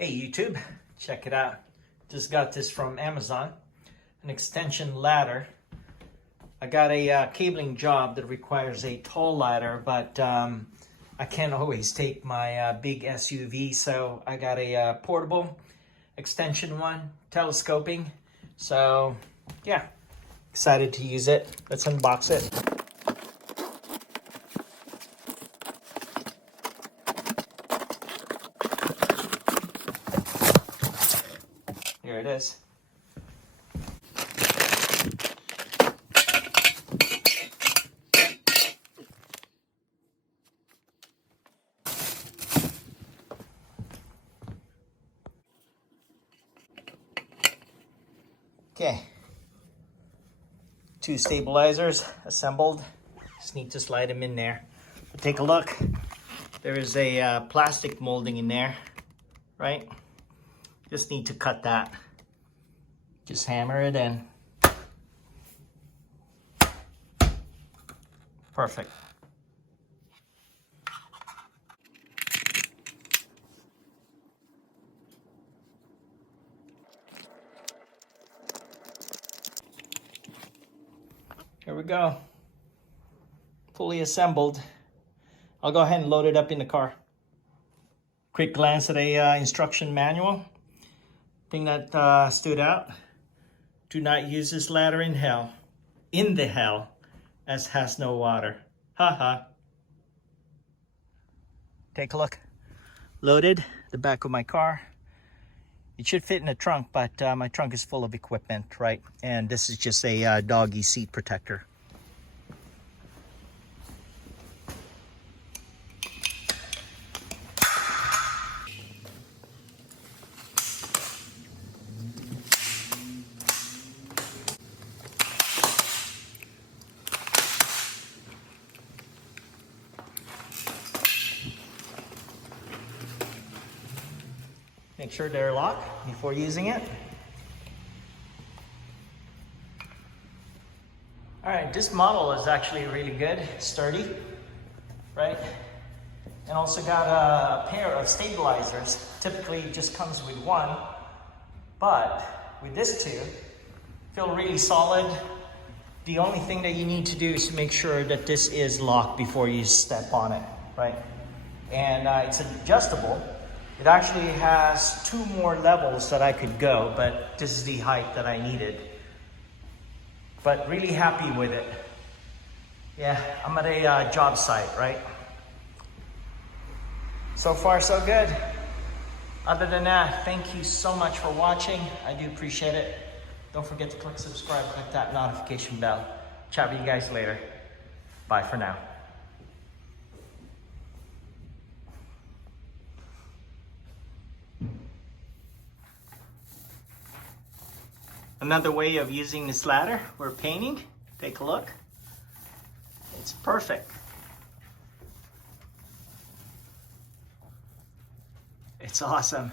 Hey YouTube, check it out. Just got this from Amazon, an extension ladder. I got a cabling job that requires a tall ladder, but I can't always take my big SUV, so I got a portable extension one, telescoping. So yeah, excited to use it. Let's unbox it. Here it is. Okay, 2 stabilizers assembled. Just need to slide them in there. But take a look. There is a plastic molding in there, right? Just need to cut that. Just hammer it in. Perfect. Here we go. Fully assembled. I'll go ahead and load it up in the car. Quick glance at a instruction manual. Thing that stood out. Do not use this ladder in hell. In the hell, as has no water. Haha. Take a look. Loaded the back of my car. It should fit in the trunk, but my trunk is full of equipment, right? And this is just a doggy seat protector. Make sure they're locked before using it. All right, this model is actually really good, sturdy, right? And also got a pair of stabilizers. Typically it just comes with one, but with this two, feel really solid. The only thing that you need to do is to make sure that this is locked before you step on it, right? And it's adjustable. It actually has 2 more levels that I could go, but this is the height that I needed. But really happy with it. Yeah, I'm at a job site, right? So far, so good. Other than that, thank you so much for watching. I do appreciate it. Don't forget to click subscribe, click that notification bell. Chat with you guys later. Bye for now. Another way of using this ladder, we're painting. Take a look. It's perfect. It's awesome.